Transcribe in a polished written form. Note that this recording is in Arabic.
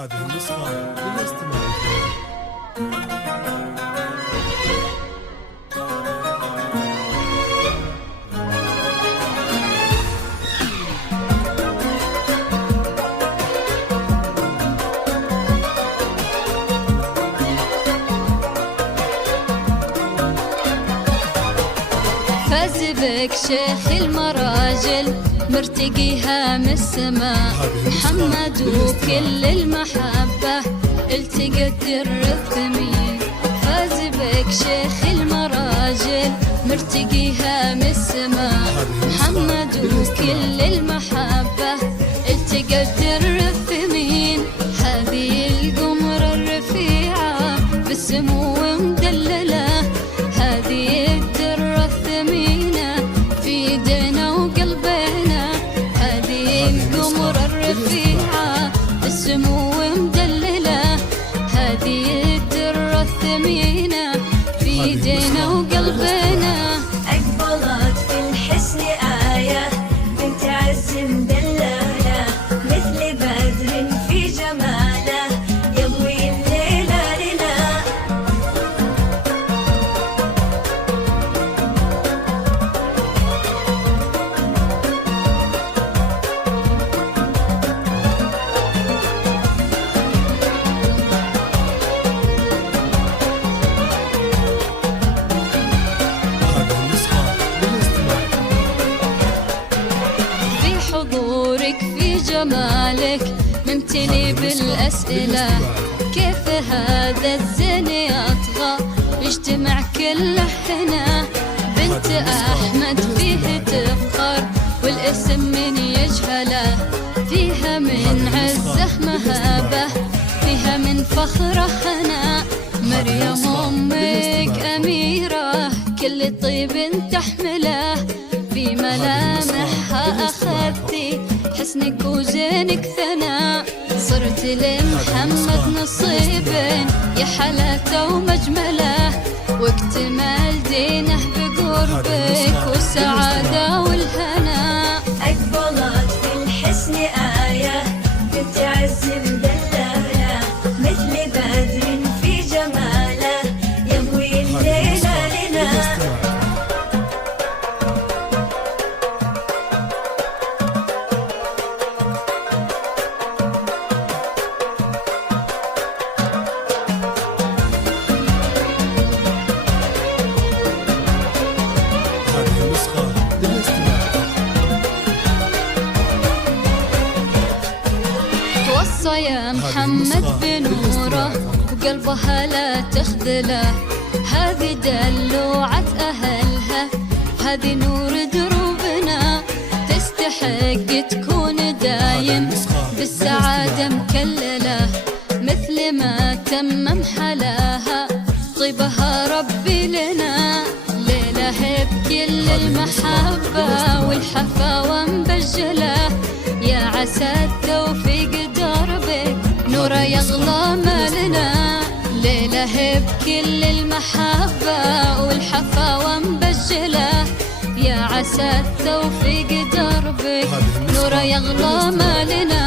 هذه النسخة للاستماع. فاز بك شيخ المراجل مرتقيها من السماء، محمد وكل المحبة التقت در الثمين. فاز بك شيخ المراجل مرتقيها من السماء، محمد وكل المحبة التقت در الثمين. هذه القمر الرفيعة بالسمو مدللة، هذه الدرة الثمينة في ايدينا وقلبنا. هذه القمر الرفيعة بالسمو مدللة، هذه الدرة الثمينة في ايدينا وقلبنا. أقبلت في الحسن آية بنت عز مدللة، مثل بدر في جماله يضوي الليلة لنا. حضورك في جمالك ممتلي بالأسئلة، كيف هذا الزين يطغى يجتمع كله هنا. بنت أحمد فيه تفخر والاسم من يجهله، فيها من عزه مهابة، فيها من فخره هنا. مريم أمك أميرة كل طيب تحمله، في ملامحها أخذتي حسنك وزينك ثنا. صرت لمحمد نصيب يا حلاته ومجمله، واكتمال دينه بقربك والسعادة والهنا. أقبلت في الحسن آية بنت عز مدللة، مثل بدر في جماله يضوي الليلة لنا. توصى يا محمد بنوره وقلبها لا تخذله، هذه دلوعة أهلها، هذه نور دروبنا. تستحق تكون دايم بالسعادة مكللة، مثل ما تمم حلاها طيبها ربي لنا. ليلة بكل المحبة والحفاوة مبجلة، يا عسى التوفيق دربك نور يغلى مالنا. ليلة بكل المحبة والحفاوة مبجلة، يا عسى التوفيق دربك نور يغلى مالنا.